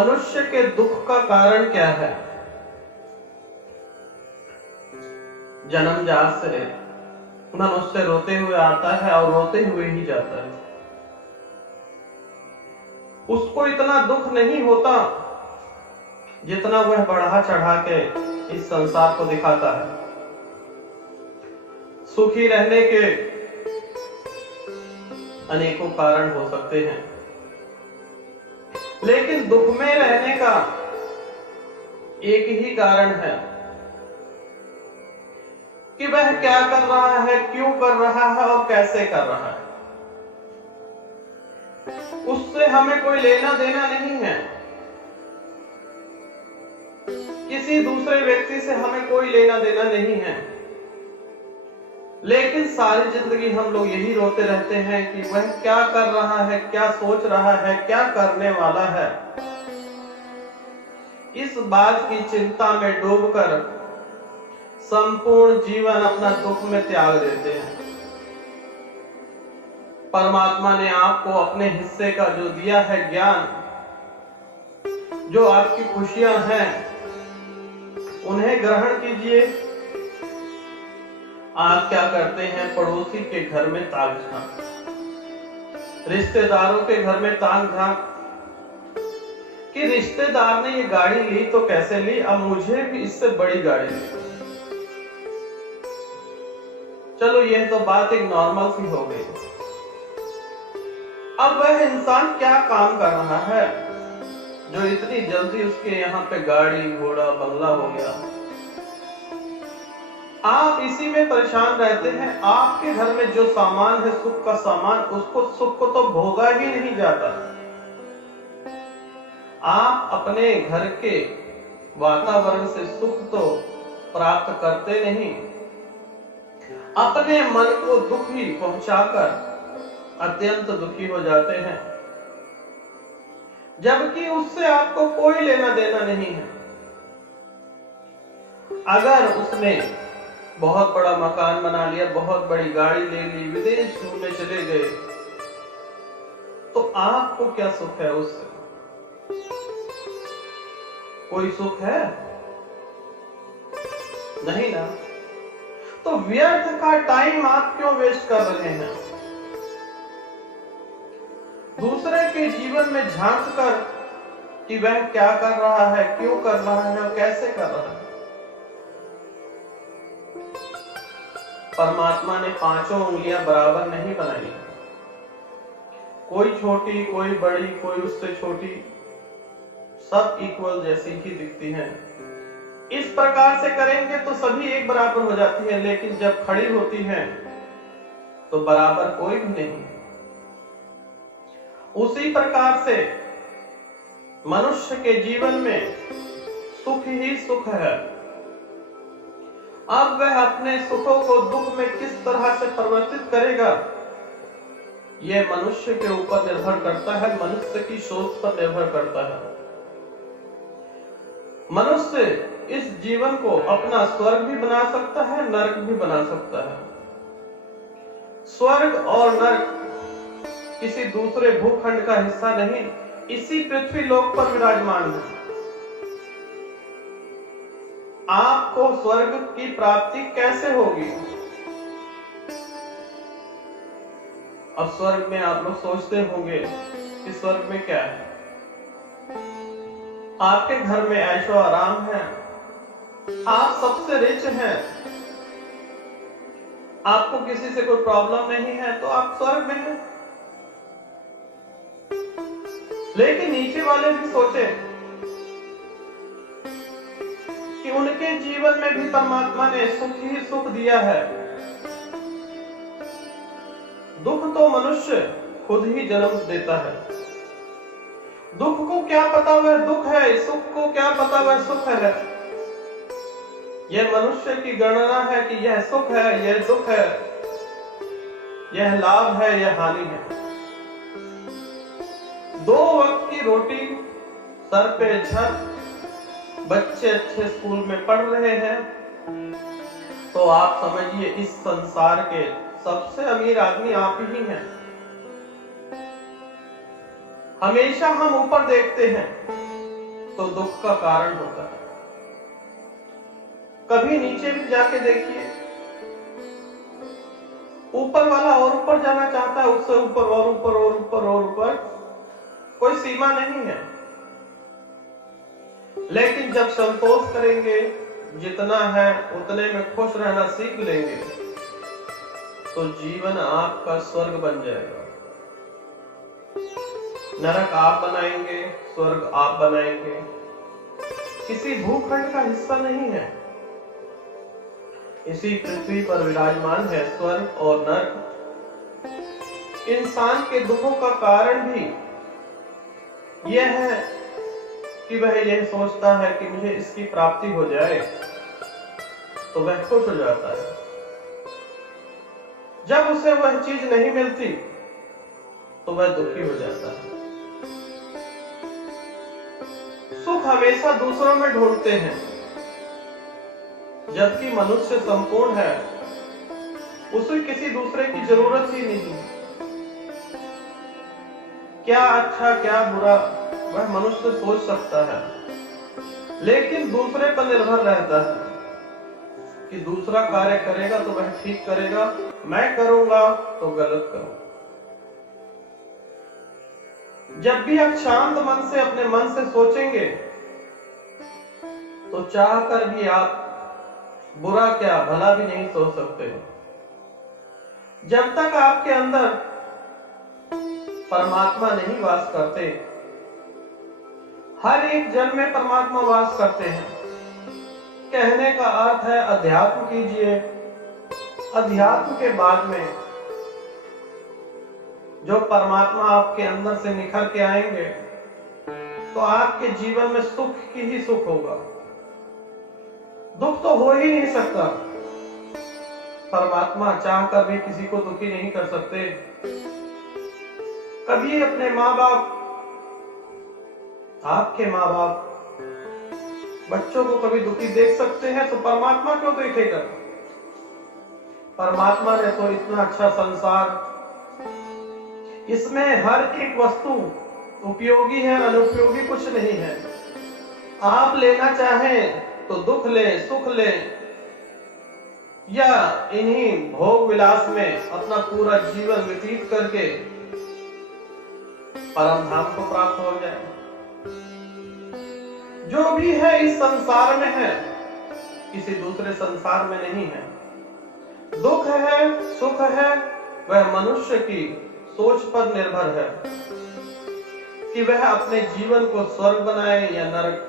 मनुष्य के दुख का कारण क्या है? जन्मजात से मनुष्य रोते हुए आता है और रोते हुए ही जाता है। उसको इतना दुख नहीं होता जितना वह बढ़ा चढ़ा के इस संसार को दिखाता है। सुखी रहने के अनेकों कारण हो सकते हैं, लेकिन दुख में रहने का एक ही कारण है कि वह क्या कर रहा है, क्यों कर रहा है और कैसे कर रहा है। उससे हमें कोई लेना देना नहीं है, किसी दूसरे व्यक्ति से हमें कोई लेना देना नहीं है। लेकिन सारी जिंदगी हम लोग यही रोते रहते हैं कि वह क्या कर रहा है, क्या सोच रहा है, क्या करने वाला है। इस बात की चिंता में डूबकर संपूर्ण जीवन अपना दुख में त्याग देते हैं। परमात्मा ने आपको अपने हिस्से का जो दिया है ज्ञान, जो आपकी खुशियां हैं, उन्हें ग्रहण कीजिए। आप क्या करते हैं? पड़ोसी के घर में ताक झांक, रिश्तेदारों के घर में ताक झांक कि रिश्तेदार ने ये गाड़ी ली तो कैसे ली, अब मुझे भी इससे बड़ी गाड़ी ली। चलो यह तो बात एक नॉर्मल सी हो गई। अब वह इंसान क्या काम कर रहा है जो इतनी जल्दी उसके यहाँ पे गाड़ी घोड़ा बंगला हो गया? आप इसी में परेशान रहते हैं। आपके घर में जो सामान है, सुख का सामान, उसको सुख को तो भोगा ही नहीं जाता। आप अपने घर के वातावरण से सुख तो प्राप्त करते नहीं, अपने मन को दुखी पहुंचाकर अत्यंत दुखी हो जाते हैं, जबकि उससे आपको कोई लेना देना नहीं है। अगर उसने बहुत बड़ा मकान बना लिया, बहुत बड़ी गाड़ी ले ली, विदेश घूमने चले गए, तो आपको क्या सुख है उससे? कोई सुख है? नहीं ना। तो व्यर्थ का टाइम आप क्यों वेस्ट कर रहे हैं? दूसरे के जीवन में झांक कर कि वह क्या कर रहा है, क्यों कर रहा है और कैसे कर रहा है। परमात्मा ने पांचों उंगलियां बराबर नहीं बनाई, कोई छोटी, कोई बड़ी, कोई उससे छोटी, सब इक्वल जैसी ही दिखती हैं। इस प्रकार से करेंगे तो सभी एक बराबर हो जाती है, लेकिन जब खड़ी होती हैं तो बराबर कोई भी नहीं। उसी प्रकार से मनुष्य के जीवन में सुख ही सुख है। अब वह अपने सुखों को दुख में किस तरह से परिवर्तित करेगा, यह मनुष्य के ऊपर निर्भर करता है, मनुष्य की सोच पर निर्भर करता है। मनुष्य इस जीवन को अपना स्वर्ग भी बना सकता है, नरक भी बना सकता है। स्वर्ग और नरक किसी दूसरे भूखंड का हिस्सा नहीं, इसी पृथ्वी लोक पर विराजमान है। आपको स्वर्ग की प्राप्ति कैसे होगी? अब स्वर्ग में आप लोग सोचते होंगे कि स्वर्ग में क्या है? आपके घर में ऐशो आराम है, आप सबसे रिच हैं, आपको किसी से कोई प्रॉब्लम नहीं है, तो आप स्वर्ग में हैं। लेकिन नीचे वाले भी सोचे कि उनके जीवन में भी परमात्मा ने सुख ही सुख दिया है। दुख तो मनुष्य खुद ही जन्म देता है। दुख को क्या पता वह दुख है, सुख को क्या पता वह सुख है। यह मनुष्य की गणना है कि यह सुख है, यह दुख है, यह लाभ है, यह हानि है। 2 वक्त की रोटी, सर पे छत, बच्चे अच्छे स्कूल में पढ़ रहे हैं, तो आप समझिए इस संसार के सबसे अमीर आदमी आप ही हैं। हमेशा हम ऊपर देखते हैं, तो दुख का कारण होता है। कभी नीचे भी जाके देखिए, ऊपर वाला और ऊपर जाना चाहता है, उससे ऊपर और ऊपर और ऊपर और ऊपर, कोई सीमा नहीं है। लेकिन जब संतोष करेंगे, जितना है उतने में खुश रहना सीख लेंगे, तो जीवन आपका स्वर्ग बन जाएगा। नरक आप बनाएंगे, स्वर्ग आप बनाएंगे। किसी भूखंड का हिस्सा नहीं है। इसी पृथ्वी पर विराजमान है स्वर्ग और नरक। इंसान के दुखों का कारण भी यह है कि वह यह सोचता है कि मुझे इसकी प्राप्ति हो जाए, तो वह खुश हो जाता है। जब उसे वह चीज नहीं मिलती, तो वह दुखी हो जाता है। सुख हमेशा दूसरों में ढूंढते हैं, जबकि मनुष्य संपूर्ण है, उसे किसी दूसरे की जरूरत ही नहीं। क्या अच्छा क्या बुरा वह मनुष्य सोच सकता है, लेकिन दूसरे पर निर्भर रहता है कि दूसरा कार्य करेगा तो वह ठीक करेगा, मैं करूंगा तो गलत करूंगा। जब भी आप शांत मन से अपने मन से सोचेंगे, तो चाहकर भी आप बुरा क्या भला भी नहीं सोच सकते। जब तक आपके अंदर परमात्मा नहीं वास करते, हर एक जन में परमात्मा वास करते हैं। कहने का अर्थ है अध्यात्म कीजिए। अध्यात्म के बाद में जो परमात्मा आपके अंदर से निखर के आएंगे, तो आपके जीवन में सुख ही सुख होगा। दुख तो हो ही नहीं सकता। परमात्मा चाहकर भी किसी को दुखी नहीं कर सकते। कभी अपने माँ बाप, आपके माँ बाप बच्चों को कभी दुखी देख सकते हैं, तो परमात्मा क्यों देखेगा? परमात्मा ने तो इतना अच्छा संसार, इसमें हर एक वस्तु उपयोगी है, अनुपयोगी कुछ नहीं है। आप लेना चाहें तो दुख ले, सुख ले, या इन्हीं भोग विलास में अपना पूरा जीवन व्यतीत करके परम धाम को प्राप्त हो जाए। जो भी है इस संसार में है, किसी दूसरे संसार में नहीं है। दुख है, सुख है, वह मनुष्य की सोच पर निर्भर है कि वह अपने जीवन को स्वर्ग बनाए या नरक।